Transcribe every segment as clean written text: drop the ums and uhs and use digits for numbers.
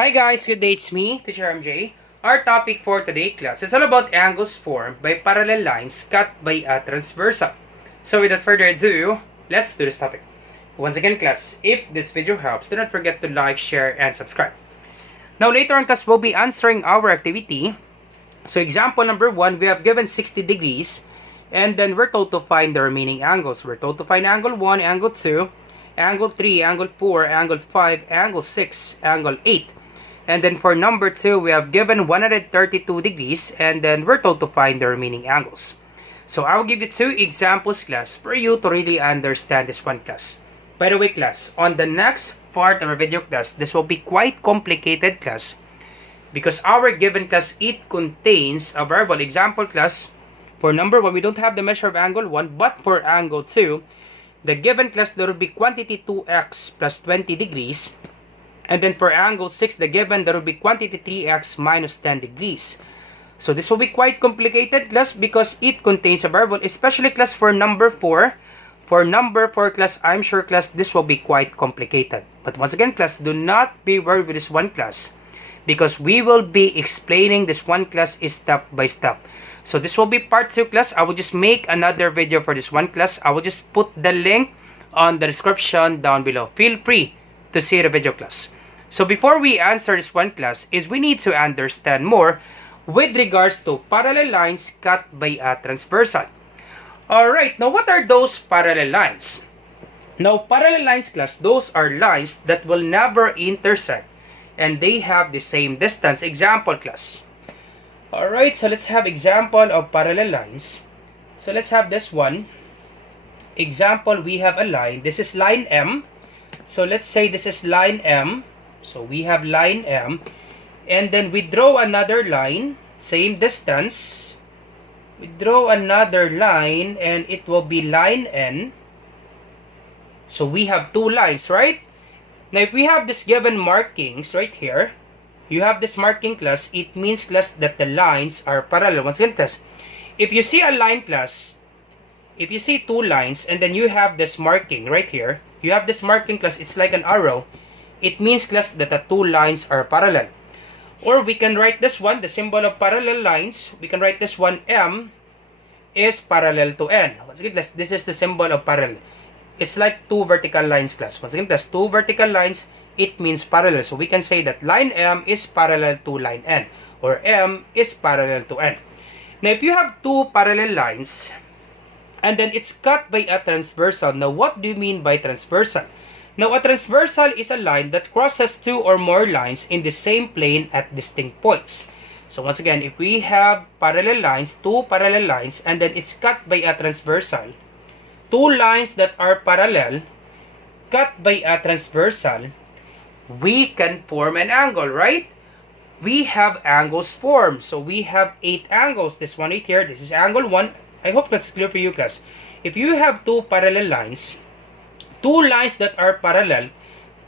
Hi guys, good day, it's me, Teacher MJ. Our topic for today class is all about angles formed by parallel lines cut by a transversal. So without further ado, let's do this topic. Once again class, if this video helps, do not forget to like, share, and subscribe. Now later on class, we'll be answering our activity. So example number 1, we have given 60 degrees and then we're told to find the remaining angles. We're told to find angle 1, angle 2, angle 3, angle 4, angle 5, angle 6, angle 8. And then for number 2, we have given 132 degrees and then we're told to find the remaining angles. So I will give you 2 examples class for you to really understand this one class. By the way class, on the next part of our video class, this will be quite complicated class because our given class, it contains a variable. Example class, for number 1, we don't have the measure of angle 1, but for angle 2, the given class, there will be quantity 2x plus 20 degrees. And then for angle 6, the given, there will be quantity 3x minus 10 degrees. So this will be quite complicated class because it contains a variable, especially class for number 4. For number 4 class, I'm sure class, this will be quite complicated. But once again class, do not be worried with this one class because we will be explaining this one class step by step. So this will be part 2 class. I will just make another video for this one class. I will just put the link on the description down below. Feel free to see the video class. So before we answer this one class, we need to understand more with regards to parallel lines cut by a transversal. Alright, now what are those parallel lines? Now parallel lines class, those are lines that will never intersect and they have the same distance. Example class. Alright, so let's have example of parallel lines. So let's have this one. Example, we have a line. This is line M. So let's say this is line M. So we have line M, and then we draw another line, same distance. We draw another line, and it will be line N. So we have 2 lines, right? Now if we have this given markings right here, you have this marking class, it means class that the lines are parallel. Once again class, if you see a line class, if you see 2 lines, and then you have this marking right here, you have this marking class, it's like an arrow. It means class that the 2 lines are parallel. Or we can write this one, the symbol of parallel lines. We can write this one, M is parallel to N. Once again class, this is the symbol of parallel. It's like 2 vertical lines class. Once again class, 2 vertical lines, it means parallel. So we can say that line M is parallel to line N. Or M is parallel to N. Now if you have 2 parallel lines, and then it's cut by a transversal. Now what do you mean by transversal? Now, a transversal is a line that crosses 2 or more lines in the same plane at distinct points. So, once again, if we have parallel lines, 2 parallel lines, and then it's cut by a transversal, 2 lines that are parallel, cut by a transversal, we can form an angle, right? We have angles formed. So, we have 8 angles. This one right here, this is angle 1. I hope that's clear for you, class. If you have 2 parallel lines, 2 lines that are parallel,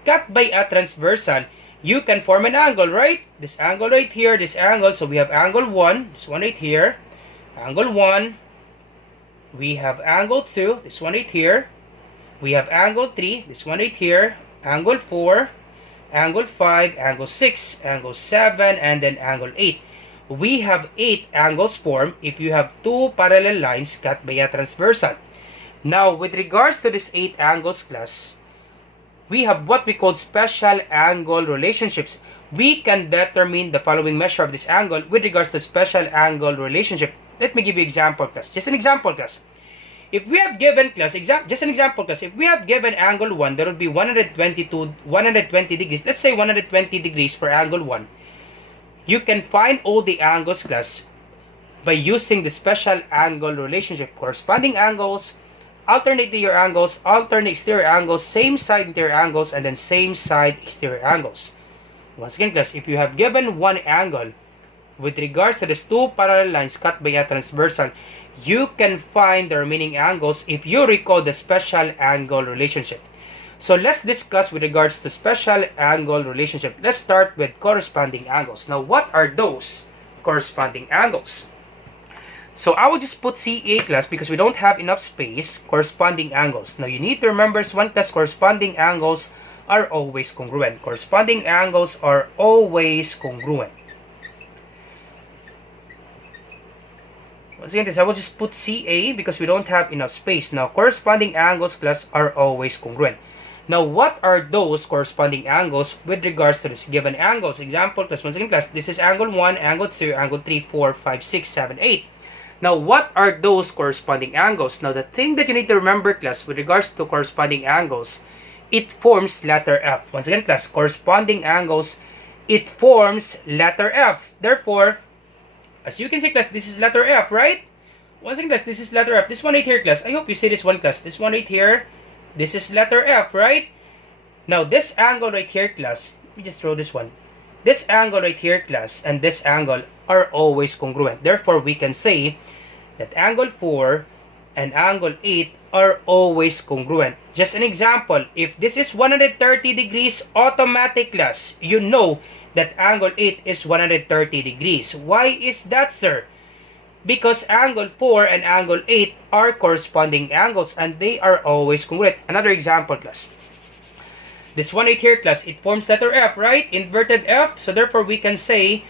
cut by a transversal, you can form an angle, right? This angle right here, this angle. So we have angle 1, this one right here. Angle 1. We have angle 2, this one right here. We have angle 3, this one right here. Angle 4, angle 5, angle 6, angle 7, and then angle 8. We have 8 angles formed if you have 2 parallel lines cut by a transversal. Now, with regards to this 8 angles class, we have what we call special angle relationships. We can determine the following measure of this angle with regards to special angle relationship. Let me give you example class. Just an example class. If we have given class, just an example class, if we have given angle 1, there will be 120 degrees. Let's say 120 degrees for angle 1. You can find all the angles class by using the special angle relationship. Corresponding angles, alternate interior angles, alternate exterior angles, same side interior angles, and then same side exterior angles. Once again class, if you have given one angle with regards to these 2 parallel lines cut by a transversal, you can find the remaining angles if you recall the special angle relationship. So let's discuss with regards to special angle relationship. Let's start with corresponding angles. Now what are those corresponding angles? So I will just put CA class because we don't have enough space. Corresponding angles. Now you need to remember this one class, corresponding angles are always congruent. Corresponding angles are always congruent. Once again, I will just put CA because we don't have enough space. Now, corresponding angles, class, are always congruent. Now, what are those corresponding angles with regards to this given angles? Example, class, once again, class, this is angle 1, angle 2, angle 3, 4, 5, 6, 7, 8. Now, what are those corresponding angles? Now, the thing that you need to remember, class, with regards to corresponding angles, it forms letter F. Once again, class, corresponding angles, it forms letter F. Therefore, as you can see, class, this is letter F, right? Once again, class, this is letter F. This one right here, class, I hope you see this one, class. This one right here, this is letter F, right? Now, this angle right here, class, let me just throw this one. This angle right here, class, and this angle are always congruent. Therefore, we can say that angle 4 and angle 8 are always congruent. Just an example, if this is 130 degrees automatic, class, you know that angle 8 is 130 degrees. Why is that, sir? Because angle 4 and angle 8 are corresponding angles and they are always congruent. Another example, class. This one right here, class, it forms letter F, right? Inverted F. So therefore, we can say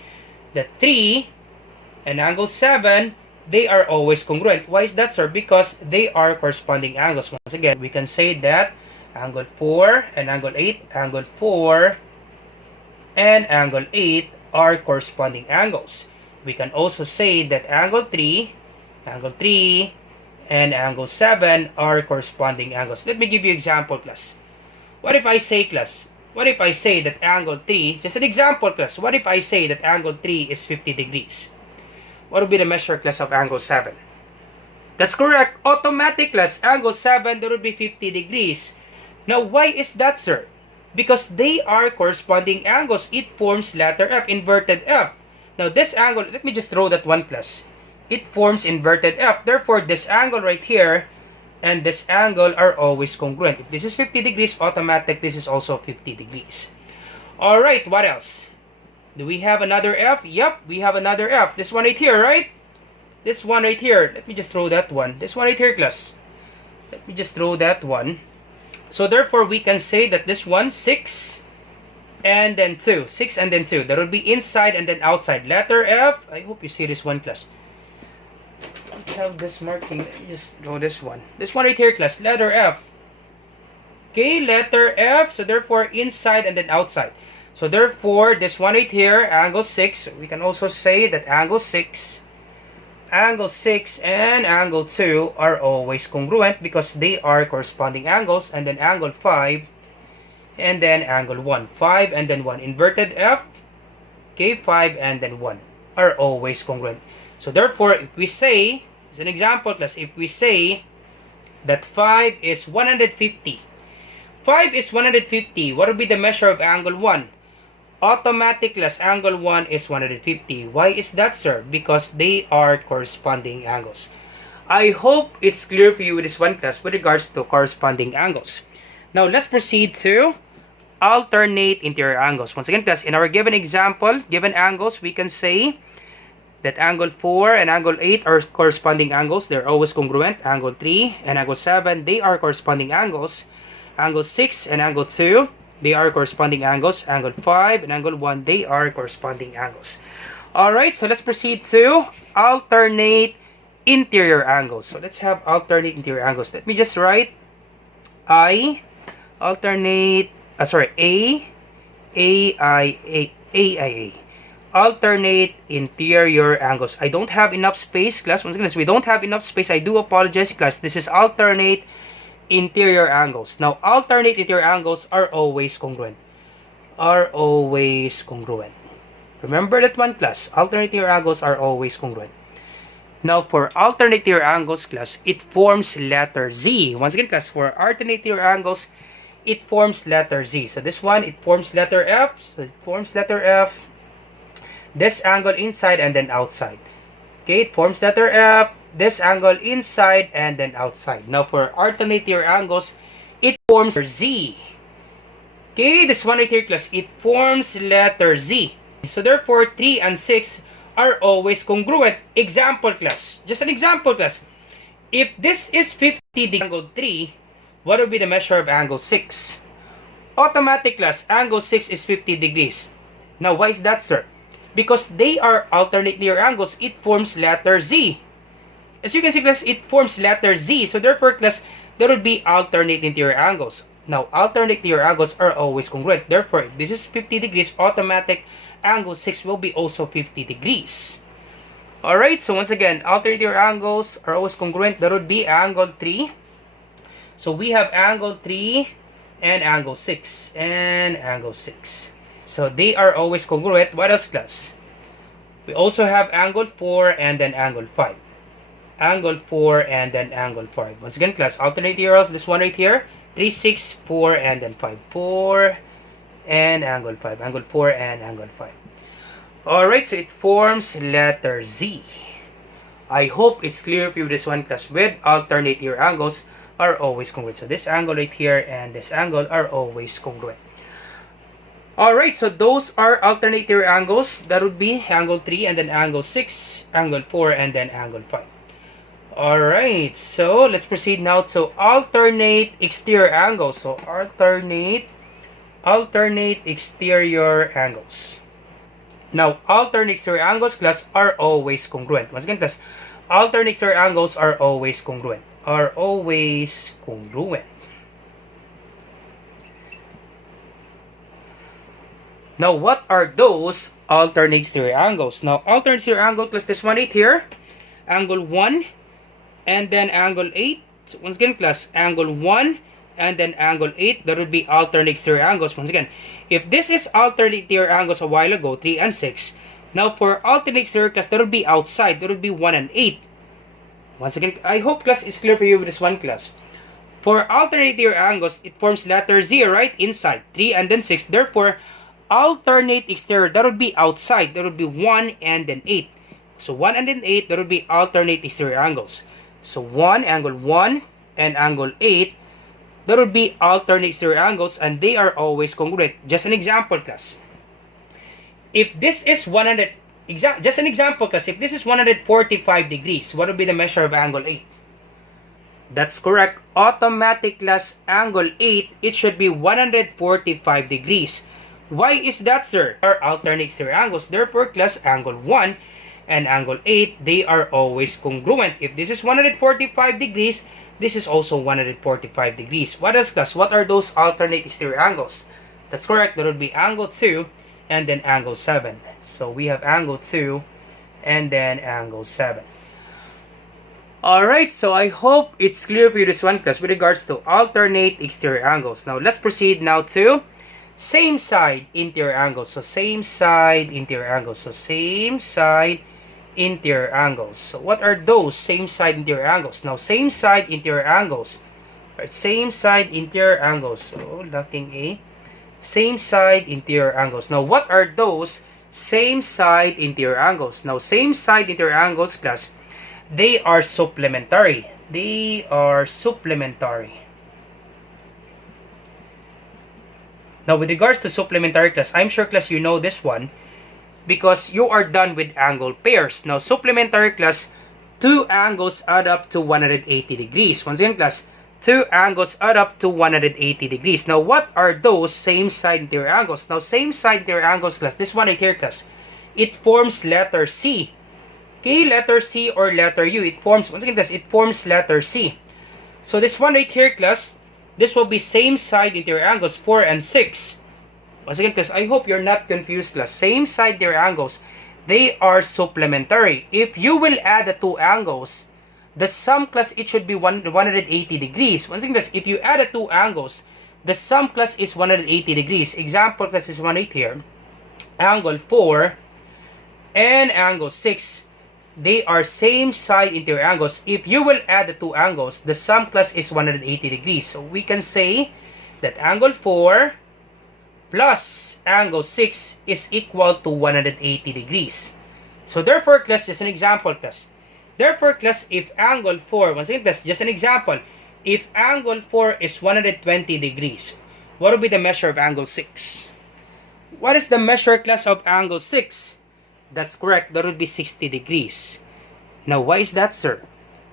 that 3 and angle 7, they are always congruent. Why is that, sir? Because they are corresponding angles. Once again, we can say that angle 4 and angle 8, angle 4 and angle 8 are corresponding angles. We can also say that angle 3, and angle 7 are corresponding angles. Let me give you example, class. What if I say, class, what if I say that angle 3, just an example, class, what if I say that angle 3 is 50 degrees? What would be the measure, class, of angle 7? That's correct. Automatic, class, angle 7, there would be 50 degrees. Now, why is that, sir? Because they are corresponding angles. It forms letter F, inverted F. Now, this angle, let me just throw that one, class. It forms inverted F. Therefore, this angle right here and this angle are always congruent. If this is 50 degrees automatic, this is also 50 degrees. Alright, what else? Do we have another F? Yep, we have another F. This one right here, right? This one right here. Let me just throw that one. This one right here, class. Let me just throw that one. So therefore, we can say that this one, 6 and then 2. 6 and then 2. That would be inside and then outside. Letter F. I hope you see this one, class. Let's have this marking. Let me just go this one. This one right here, class. Letter F. Okay, letter F. So therefore, inside and then outside. So therefore, this one right here, angle 6. We can also say that angle 6 and angle 2 are always congruent because they are corresponding angles. And then angle 5 and then angle 1. 5 and then 1. Inverted F. Okay, 5 and then 1 are always congruent. So therefore, if we say, as an example, class, if we say that 5 is 150. 5 is 150. What would be the measure of angle 1? Automatic, class, angle 1 is 150. Why is that, sir? Because they are corresponding angles. I hope it's clear for you with this one, class, with regards to corresponding angles. Now, let's proceed to alternate interior angles. Once again, class, in our given example, given angles, we can say that angle 4 and angle 8 are corresponding angles. They're always congruent. Angle 3 and angle 7, they are corresponding angles. Angle 6 and angle 2, they are corresponding angles. Angle 5 and angle 1, they are corresponding angles. Alright, so let's proceed to alternate interior angles. So let's have alternate interior angles. Let me just write A, A. Alternate interior angles. I don't have enough space, class. Once again, we don't have enough space. I do apologize, class. This is alternate interior angles. Now, alternate interior angles are always congruent. Remember that one, class. Alternate interior angles are always congruent. Now, for alternate interior angles, class, it forms letter Z. Once again, class, for alternate interior angles, it forms letter Z. So this one, it forms letter F. So it forms letter F. This angle inside and then outside. Okay, it forms letter F. This angle inside and then outside. Now, for alternate interior angles, it forms Z. Okay, this one right here, class, it forms letter Z. So therefore, 3 and 6 are always congruent. Example, class. Just an example, class. If this is 50 degree angle 3, what would be the measure of angle 6? automatic class, angle 6 is 50 degrees. Now, why is that, sir? Because they are alternate near angles, it forms letter Z. As you can see, class, it forms letter Z. So, therefore, class, there would be alternate interior angles. Now, alternate interior angles are always congruent. Therefore, if this is 50 degrees, automatic angle 6 will be also 50 degrees. Alright, so once again, alternate interior angles are always congruent. That would be angle 3. So, we have angle 3 and angle 6 and angle 6. So, they are always congruent. What else, class? We also have angle 4 and then angle 5. Angle 4 and then angle 5. Once again, class, alternate interiors. This one right here, 3, 6, 4, and then 5. 4 and angle 5. Angle 4 and angle 5. Alright, so it forms letter Z. I hope it's clear for you this one, class, with alternate interior angles are always congruent. So this angle right here and this angle are always congruent. Alright, so those are alternate interior angles. That would be angle 3 and then angle 6, angle 4 and then angle 5. Alright, so let's proceed now to alternate exterior angles. So alternate exterior angles. Now, alternate exterior angles, class, are always congruent. Once again, class, alternate exterior angles are always congruent. Now, what are those alternate exterior angles? Now, alternate exterior angle, class, this one right here, angle 1 and then angle 8. So once again, class, angle 1 and then angle 8, that would be alternate exterior angles. Once again, if this is alternate exterior angles a while ago, 3 and 6, now for alternate exterior, class, that would be outside, that would be 1 and 8. Once again, I hope, class, it's clear for you with this one, class. For alternate exterior angles, it forms letter Z, right? Inside, 3 and then 6. Therefore, alternate exterior, that would be outside, that would be 1 and then 8. So 1 and then 8, that would be alternate exterior angles. So 1, angle 1 and angle 8, that would be alternate exterior angles, and they are always congruent. Just an example, class. If this is 100, just an example, class. If this is 145 degrees, what would be the measure of angle 8? That's correct. Automatic, class, angle 8, it should be 145 degrees. Why is that, sir? Are alternate exterior angles. Therefore, class, angle 1 and angle 8, they are always congruent. If this is 145 degrees, this is also 145 degrees. What else, class? What are those alternate exterior angles? That's correct. That would be angle 2 and then angle 7. So we have angle 2 and then angle 7. Alright, so I hope it's clear for you this one, class, with regards to alternate exterior angles. Now, let's proceed now to same side interior angles. So same side interior angles. So same side interior angles. So what are those same side interior angles? Now, same side interior angles. Right, same side interior angles. So lacking a same side interior angles. Now, what are those same side interior angles? Now, same side interior angles, class, they are supplementary. They are supplementary. Now, with regards to supplementary, class, I'm sure, class, you know this one because you are done with angle pairs. Now, supplementary, class, two angles add up to 180 degrees. Once again, class, two angles add up to 180 degrees. Now, what are those same side interior angles? Now, same side interior angles, class, this one right here, class, it forms letter C. Okay, letter C or letter U. It forms, once again, class, it forms letter C. So, this one right here, class, this will be same side interior angles 4 and 6. Once again, class, I hope you're not confused, class. Same side interior angles, they are supplementary. If you will add the two angles, the sum, class, it should be 180 degrees. Once again, class, if you add the two angles, the sum, class, is 180 degrees. Example, class, is one right here. Angle 4 and angle 6. They are same side interior angles. If you will add the two angles, the sum, class, is 180 degrees. So we can say that angle 4 plus angle 6 is equal to 180 degrees. So therefore, class, just an example, class. Therefore, class, if angle 4, once again, class, just an example, if angle 4 is 120 degrees, what will be the measure of angle 6? What is the measure, class, of angle 6? That's correct. That would be 60 degrees. Now, why is that, sir?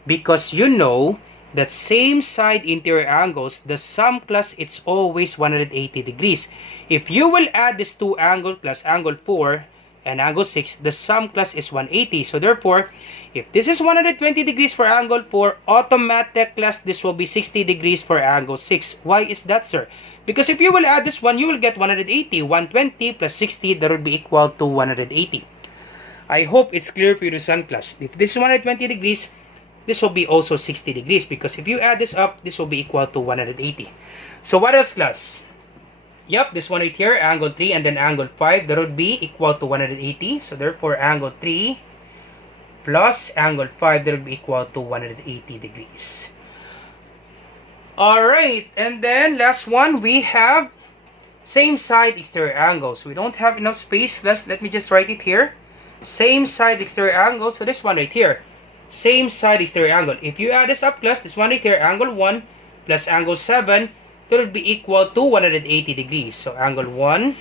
Because you know, that same side interior angles, the sum class, it's always 180 degrees. If you will add these two angles plus angle 4 and angle 6, the sum class is 180. So therefore, if this is 120 degrees for angle 4, automatic class, this will be 60 degrees for angle 6. Why is that, sir? Because if you will add this one, you will get 180. 120 plus 60, that would be equal to 180. I hope it's clear for you to son class. If this is 120 degrees, this will be also 60 degrees, because if you add this up, this will be equal to 180. So what else, class? Yep, this one right here, angle 3 and then angle 5, that would be equal to 180. So therefore, angle 3 plus angle 5, that would be equal to 180 degrees. Alright, and then last one, we have same side exterior angles. We don't have enough space. Let me just write it here. Same side exterior angle. So this one right here, same side exterior angle. If you add this up, class, this one right here, angle 1 plus angle 7, that would be equal to 180 degrees. So angle 1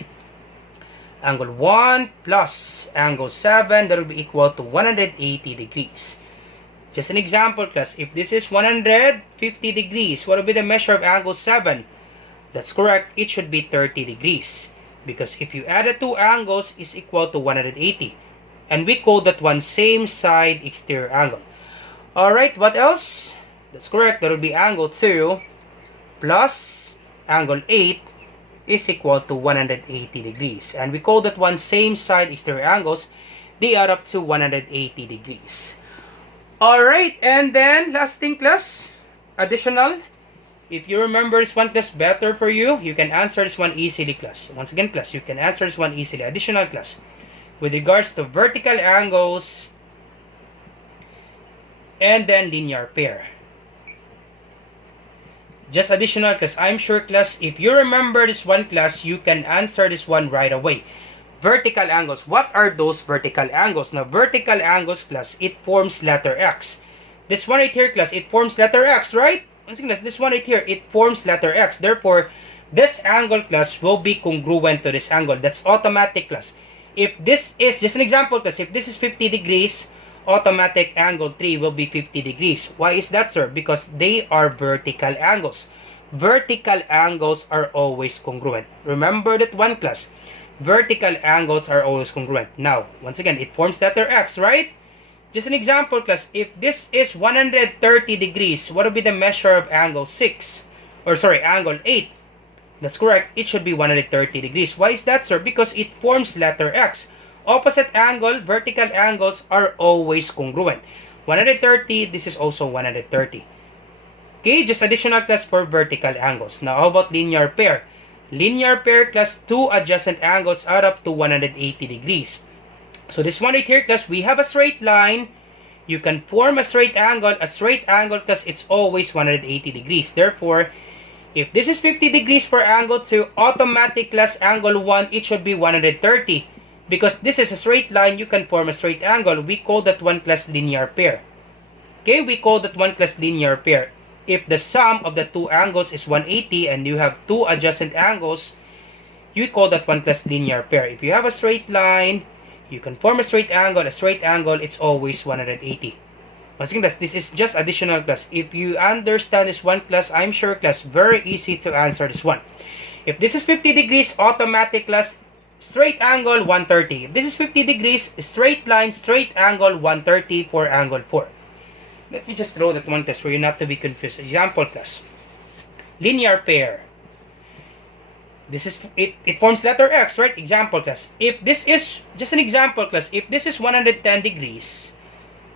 plus angle 7, that would be equal to 180 degrees. Just an example, class. If this is 150 degrees, what would be the measure of angle 7? That's correct. It should be 30 degrees. Because if you add the two angles, is equal to 180. And we call that one same side exterior angle. Alright, what else? That's correct. That would be angle 2 plus angle 8 is equal to 180 degrees. And we call that one same side exterior angles. They are up to 180 degrees. Alright, and then last thing, class, additional. If you remember this one, class, better for you, you can answer this one easily, class. Once again, class, you can answer this one easily. Additional, class. With regards to vertical angles and then linear pair. Just additional, class. I'm sure, class, if you remember this one, class, you can answer this one right away. Vertical angles. What are those vertical angles? Now, vertical angles, class, it forms letter X. This one right here, class, it forms letter X, right? Once again, class, this one right here, it forms letter X. Therefore, this angle, class, will be congruent to this angle. That's automatic, class. If this is, just an example, class, if this is 50 degrees, automatic angle 3 will be 50 degrees. Why is that, sir? Because they are vertical angles. Vertical angles are always congruent. Remember that one, class. Vertical angles are always congruent. Now, once again, it forms letter X, right? Just an example, class. If this is 130 degrees, what would be the measure of angle 6? Or sorry, angle 8? That's correct. It should be 130 degrees. Why is that, sir? Because it forms letter X. Opposite angle, vertical angles are always congruent. 130, this is also 130. Okay, just additional, class, for vertical angles. Now, how about linear pair? Linear pair, class, two adjacent angles are up to 180 degrees. So this one right here, class, we have a straight line. You can form a straight angle. A straight angle, class, it's always 180 degrees. Therefore, if this is 50 degrees for angle 2, automatic, class, angle 1, it should be 130. Because this is a straight line, you can form a straight angle. We call that one, class, linear pair. Okay, we call that one, class, linear pair. If the sum of the two angles is 180 and you have two adjacent angles, you call that one, class, linear pair. If you have a straight line, you can form a straight angle. A straight angle, it's always 180. Once again, class, this is just additional, class. If you understand this one, class, I'm sure, class, very easy to answer this one. If this is 50 degrees, automatic, class, straight angle 130. If this is 50 degrees, straight line, straight angle 130 for angle 4. Let me just draw that one, class, for you not to be confused. Example, class. Linear pair. This is, it forms letter X, right? Example, class. If this is, just an example, class. If this is 110 degrees,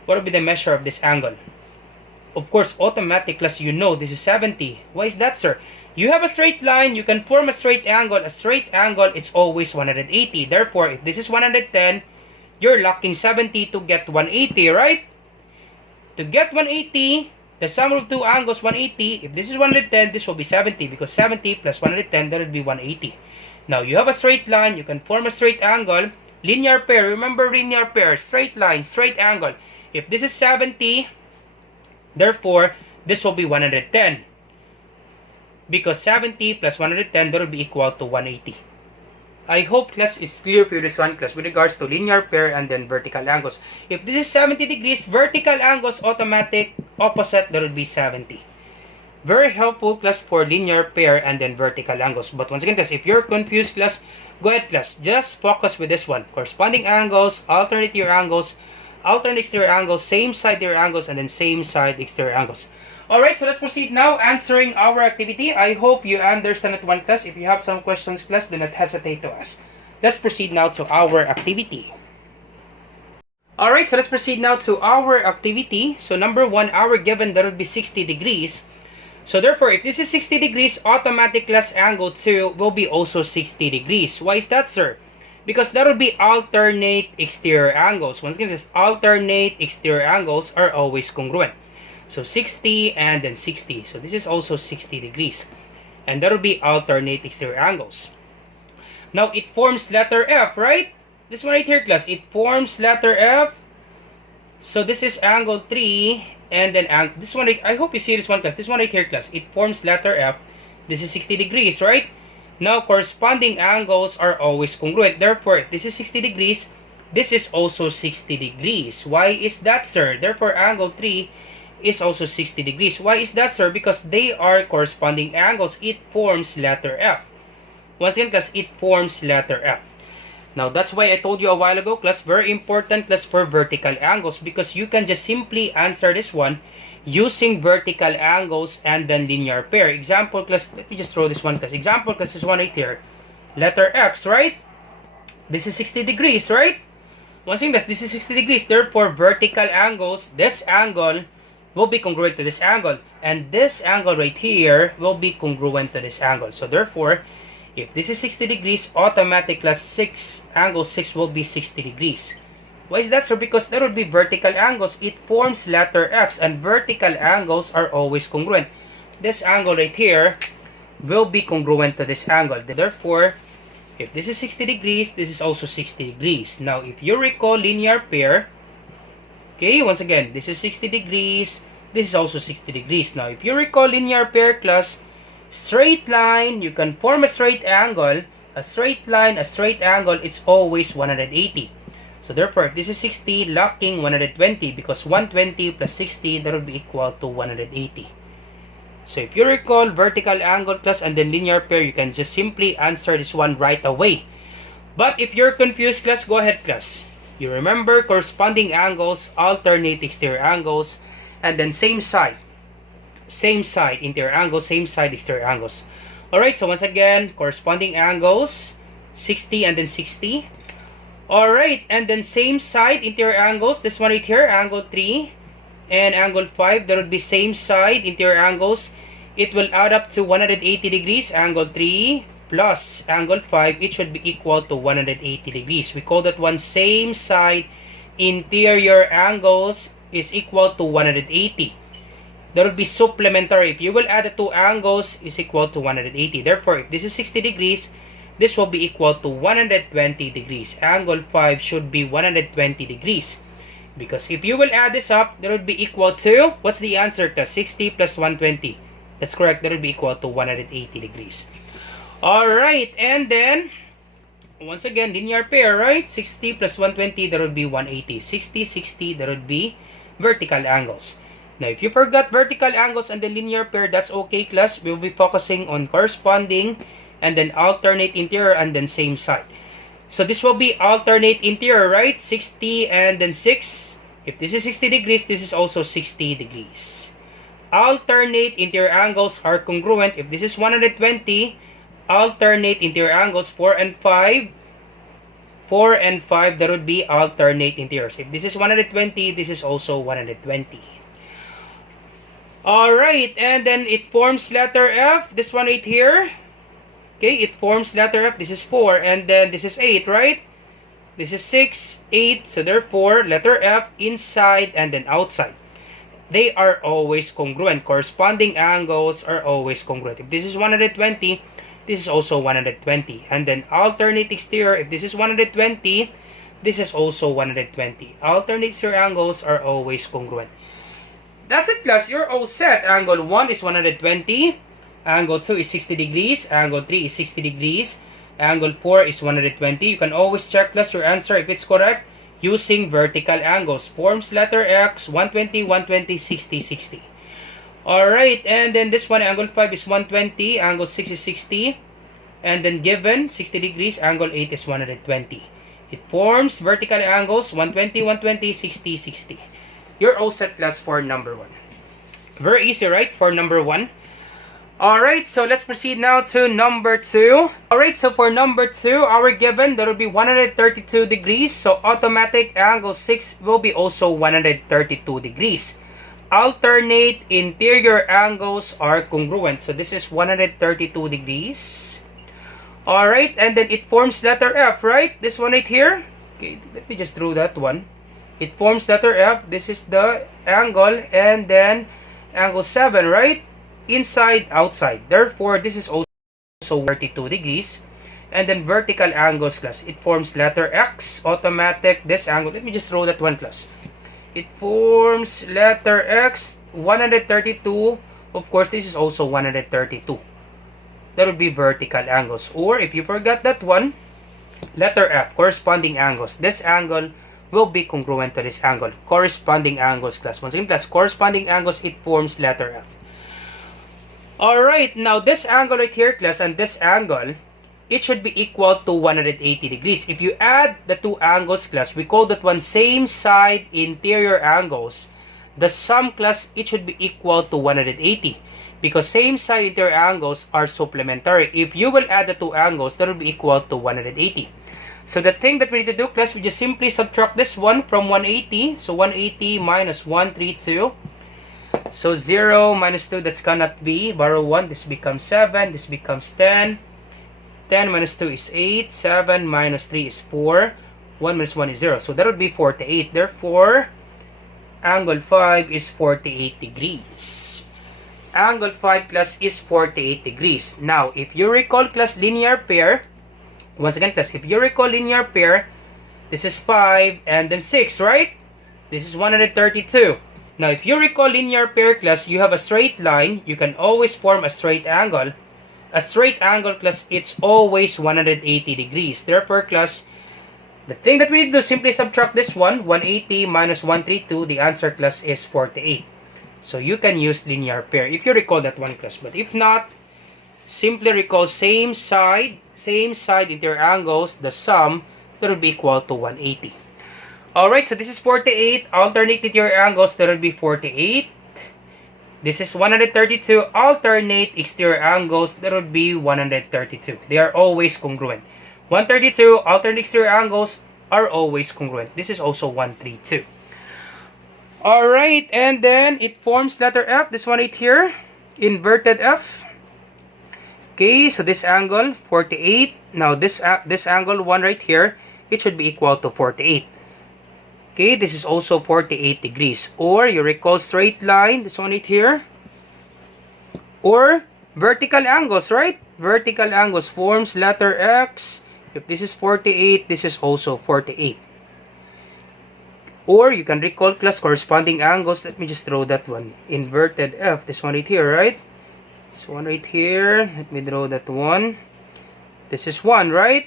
what will be the measure of this angle? Of course, automatic, class, you know this is 70. Why is that, sir? You have a straight line, you can form a straight angle. A straight angle, it's always 180. Therefore, if this is 110, you're locking 70 to get 180, right? To get 180, the sum of two angles, 180. If this is 110, this will be 70. Because 70 plus 110, that would be 180. Now, you have a straight line. You can form a straight angle. Linear pair. Remember linear pair. Straight line, straight angle. If this is 70, therefore, this will be 110. Because 70 plus 110, that will be equal to 180. I hope class is clear for you this one class with regards to linear pair and then vertical angles. If this is 70 degrees, vertical angles automatic opposite, that would be 70. Very helpful class for linear pair and then vertical angles. But once again class, if you're confused class, go ahead class, just focus with this one. Corresponding angles, alternate interior angles, alternate exterior angles, same side interior angles, and then same side exterior angles. Alright, so let's proceed now answering our activity. I hope you understand it one class. If you have some questions class, do not hesitate to ask. Let's proceed now to our activity. Alright, so let's proceed now to our activity. So number 1, our given that would be 60 degrees. So therefore, if this is 60 degrees, automatic class angle 2 will be also 60 degrees. Why is that, sir? Because that would be alternate exterior angles. Once again, this alternate exterior angles are always congruent. So 60 and then 60. So this is also 60 degrees. And that would be alternate exterior angles. Now, it forms letter F, right? This one right here, class. It forms letter F. So this is angle 3. And then this one, I hope you see this one, class. This one right here, class. It forms letter F. This is 60 degrees, right? Now, corresponding angles are always congruent. Therefore, if this is 60 degrees, this is also 60 degrees. Why is that, sir? Therefore, angle 3 is also 60 degrees. Why is that, sir? Because they are corresponding angles. It forms letter F. Once again, class, it forms letter F. Now, that's why I told you a while ago, class, very important class for vertical angles, because you can just simply answer this one using vertical angles and then linear pair. Example, class, let me just throw this one, class. Example, class, is one right here. Letter X, right? This is 60 degrees, right? Once again, class, this is 60 degrees. Therefore, vertical angles, this angle will be congruent to this angle, and this angle right here will be congruent to this angle. So therefore, if this is 60 degrees, automatic class angle 6 will be 60 degrees. Why is that, sir? Because that would be vertical angles. It forms letter X, and vertical angles are always congruent. This angle right here will be congruent to this angle. Therefore, if this is 60 degrees, this is also 60 degrees. Now, if you recall linear pair, okay, once again, this is 60 degrees. This is also 60 degrees. Now, if you recall linear pair class, straight line, you can form a straight angle. A straight line, a straight angle, it's always 180. So, therefore, if this is 60, locking 120, because 120 plus 60, that will be equal to 180. So, if you recall vertical angle class and then linear pair, you can just simply answer this one right away. But if you're confused class, go ahead class. You remember corresponding angles, alternate exterior angles, and then same side interior angles, same side exterior angles. Alright, so once again, corresponding angles, 60 and then 60. Alright, and then same side interior angles, this one right here, angle 3 and angle 5, there would be same side interior angles. It will add up to 180 degrees, angle 3 plus angle 5, it should be equal to 180 degrees. We call that one same side interior angles is equal to 180. That would be supplementary. If you will add the two angles, is equal to 180. Therefore, if this is 60 degrees, this will be equal to 120 degrees. Angle 5 should be 120 degrees. Because if you will add this up, that would be equal to, what's the answer to 60 plus 120? That's correct. That would be equal to 180 degrees. Alright, and then, once again, linear pair, right? 60 plus 120, that would be 180. 60, 60, that would be vertical angles. Now, if you forgot vertical angles and the linear pair, that's okay, class. We'll be focusing on corresponding and then alternate interior and then same side. So, this will be alternate interior, right? 60 and then 6. If this is 60 degrees, this is also 60 degrees. Alternate interior angles are congruent. If this is 120, alternate interior angles 4 and 5. 4 and 5, that would be alternate interiors. If this is 120, this is also 120. Alright, and then it forms letter F. This one right here. Okay, it forms letter F. This is 4, and then this is 8, right? This is 6, 8. So therefore, letter F inside and then outside. They are always congruent. Corresponding angles are always congruent. If this is 120, this is also 120. And then alternate exterior, if this is 120, this is also 120. Alternate exterior angles are always congruent. That's it, class. You're all set. Angle 1 is 120. Angle 2 is 60 degrees. Angle 3 is 60 degrees. Angle 4 is 120. You can always check class your answer if it's correct using vertical angles. Forms letter X, 120, 120, 60, 60. Alright, and then this one, angle 5 is 120, angle 6 is 60. And then given 60 degrees, angle 8 is 120. It forms vertical angles 120, 120, 60, 60. You're all set class for number 1. Very easy, right? For number 1. Alright, so let's proceed now to number 2. Alright, so for number 2, our given, that will be 132 degrees. So automatic angle 6 will be also 132 degrees. Alternate interior angles are congruent. So this is 132 degrees. Alright, and then it forms letter F, right? This one right here. Okay, let me just draw that one. It forms letter F. This is the angle, and then angle 7, right? Inside, outside. Therefore, this is also 32 degrees. And then vertical angles class. It forms letter X, automatic, this angle. Let me just draw that one class. It forms letter X, 132. Of course, this is also 132. That would be vertical angles. Or if you forgot that one, letter F, corresponding angles. This angle will be congruent to this angle. Corresponding angles class. Once again class, corresponding angles, it forms letter F. Alright, now this angle right here class and this angle, it should be equal to 180 degrees. If you add the two angles class, we call that one same side interior angles. The sum class, it should be equal to 180. Because same side interior angles are supplementary. If you will add the two angles, that will be equal to 180. So the thing that we need to do class, we just simply subtract this one from 180. So 180 minus 132. So 0 minus 2, that's cannot be. Borrow 1, this becomes 7. This becomes 10. 10 minus 2 is 8. 7 minus 3 is 4. 1 minus 1 is 0. So that would be 48. Therefore, angle 5 is 48 degrees. Angle 5 class is 48 degrees. Now, if you recall class linear pair, once again class, if you recall linear pair, this is 5 and then 6, right? This is 132. Now, if you recall linear pair class, you have a straight line. You can always form a straight angle. A straight angle class, it's always 180 degrees. Therefore class, the thing that we need to do is simply subtract this one. 180 minus 132, the answer class is 48. So you can use linear pair if you recall that one class. But if not, simply recall same side interior angles, the sum, that will be equal to 180. Alright, so this is 48. Alternate interior angles, that will be 48. This is 132. Alternate exterior angles, that would be 132. They are always congruent. 132, alternate exterior angles are always congruent. This is also 132. Alright, and then it forms letter F. This one right here, inverted F. Okay, so this angle, 48. Now this angle, one right here, it should be equal to 48. Okay, this is also 48 degrees. Or you recall straight line, this one right here. Or vertical angles, right? Vertical angles forms letter X. If this is 48, this is also 48. Or you can recall class corresponding angles. Let me just draw that one. Inverted F. This one right here, right? This one right here. Let me draw that one. This is 1, right?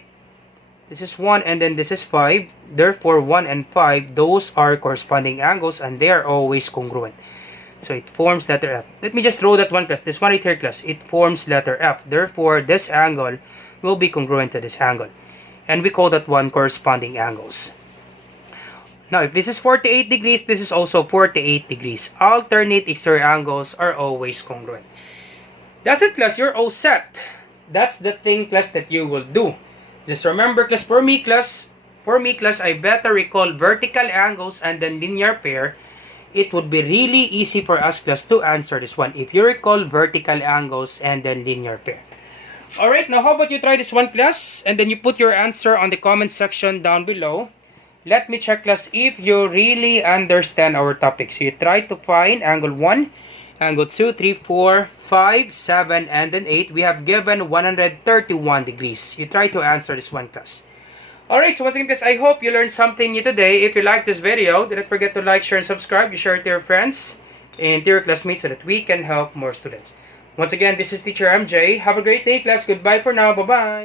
This is 1 and then this is 5. Therefore, 1 and 5, those are corresponding angles and they are always congruent. So it forms letter F. Let me just draw that one class. This one right here class. It forms letter F. Therefore, this angle will be congruent to this angle. And we call that one corresponding angles. Now, if this is 48 degrees, this is also 48 degrees. Alternate exterior angles are always congruent. That's it class. You're all set. That's the thing class that you will do. Just remember class, for me class, I better recall vertical angles and then linear pair. It would be really easy for us class to answer this one if you recall vertical angles and then linear pair. Alright, now how about you try this one class and then you put your answer on the comment section down below. Let me check class if you really understand our topic. So you try to find angle 1, angle 2, 3, 4, 5, 7, and then 8. We have given 131 degrees. You try to answer this one class. Alright, so once again, I hope you learned something new today. If you like this video, do not forget to like, share, and subscribe. You share it to your friends and to your classmates so that we can help more students. Once again, this is Teacher MJ. Have a great day, class. Goodbye for now. Bye-bye.